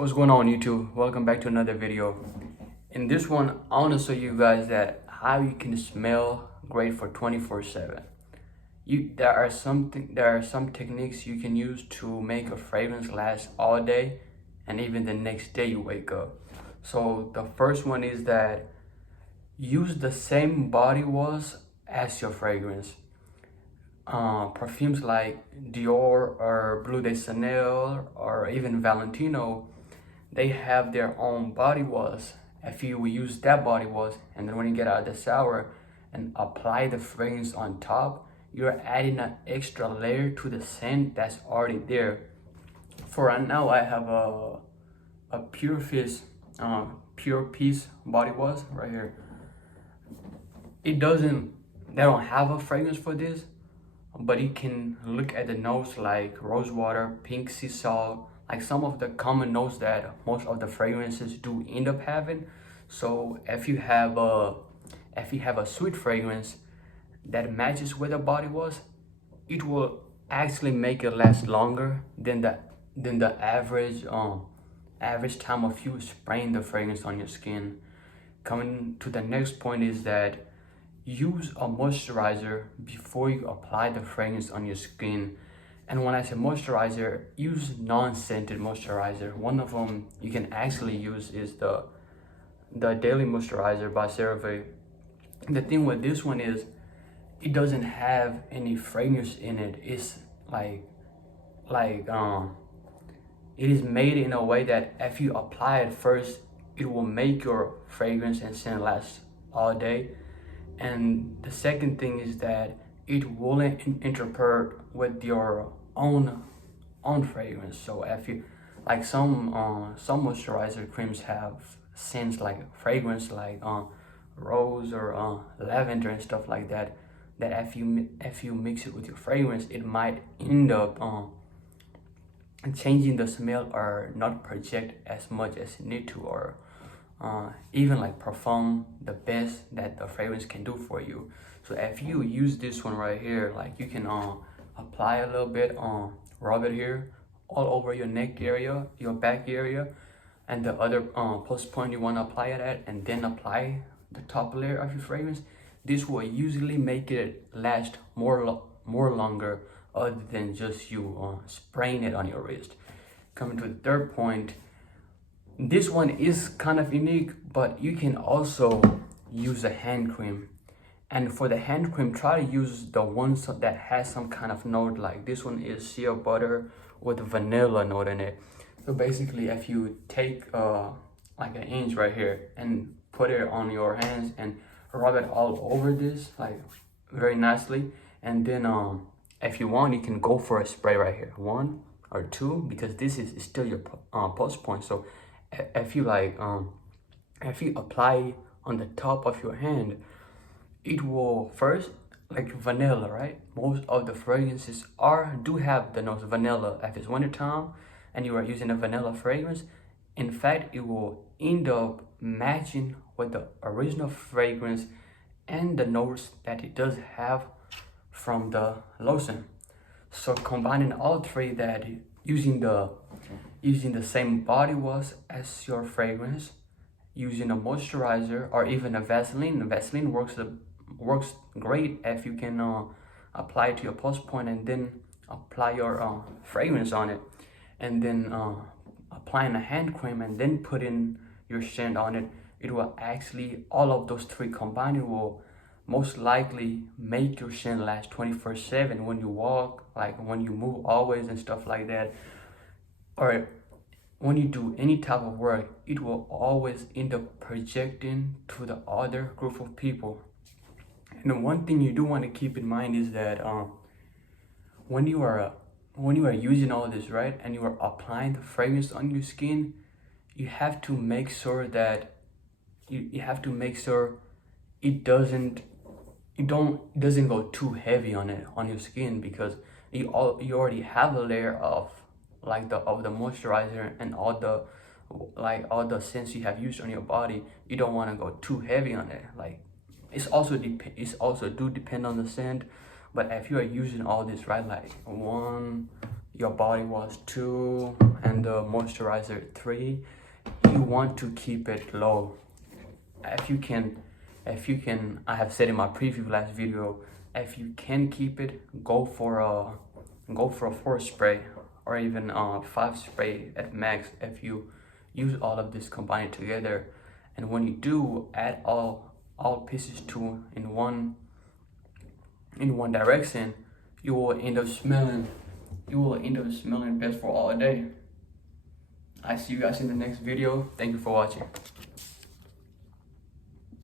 What's going on YouTube? Welcome back to another video. In this one, I want to show you guys that how you can smell great for 24/7. There are some techniques you can use to make a fragrance last all day and even the next day you wake up. So the first one is that use the same body wash as your fragrance. Perfumes like Dior or Bleu de Chanel or even Valentino, they have their own body wash. If you use that body wash and then when you get out of the shower and apply the fragrance on top, you're adding an extra layer to the scent that's already there. For right now, I have a Pure Fizz Pure Peace body wash right here. They don't have a fragrance for this, but you can look at the notes like rose water, pink sea salt, like some of the common notes that most of the fragrances do end up having. So if you have a sweet fragrance that matches with the body wash, it will actually make it last longer than the average time of you spraying the fragrance on your skin. Coming to the next point is that use a moisturizer before you apply the fragrance on your skin. And when I say moisturizer, use non-scented moisturizer. One of them you can actually use is the Daily Moisturizer by CeraVe. The thing with this one is it doesn't have any fragrance in it. It's it is made in a way that if you apply it first, it will make your fragrance and scent last all day. And the second thing is that it won't interfere with your own fragrance. So if you like some moisturizer creams have scents like fragrance like rose or lavender and stuff like that, that if you mix it with your fragrance, it might end up changing the smell or not project as much as it need to, or even like perform the best that the fragrance can do for you. So if you use this one right here, like you can apply a little bit, rub it here all over your neck area, your back area, and the other post point you want to apply it at, and then apply the top layer of your fragrance. This will usually make it last more longer, other than just you spraying it on your wrist. Coming to the third point, this one is kind of unique, but you can also use a hand cream. And for the hand cream, try to use the ones that has some kind of note. Like this one is shea butter with vanilla note in it. So basically, if you take like an inch right here and put it on your hands and rub it all over this, like very nicely, and then if you want, you can go for a spray right here, 1 or 2, because this is still your post point. So if you if you apply on the top of your hand, it will first, like vanilla, right? Most of the fragrances do have the notes vanilla. If it's wintertime and you are using a vanilla fragrance, in fact, it will end up matching with the original fragrance and the notes that it does have from the lotion. So combining all three, that using the same body wash as your fragrance, using a moisturizer or even a Vaseline. Vaseline works great if you can apply it to your post point and then apply your fragrance on it, and then applying a hand cream and then putting your scent on it. It will actually, all of those three combined, it will most likely make your scent last 24/7 when you walk, like when you move always and stuff like that, or when you do any type of work. It will always end up projecting to the other group of people. And the one thing you do want to keep in mind is that when you are using all this, right, and you are applying the fragrance on your skin, you have to make sure that it doesn't go too heavy on your skin, because you already have a layer of the moisturizer and all the scents you have used on your body. You don't want to go too heavy on it. Like it's also do depend on the scent, but if you are using all this, right, like 1, your body wash 2, and the moisturizer 3, you want to keep it low. If you can, I have said in my preview last video, if you can keep it, go for a 4 spray or even 5 spray at max. If you use all of this combined together, and when you do add all pieces to in one direction, you will end up smelling best for all day. I see you guys in the next video. Thank you for watching.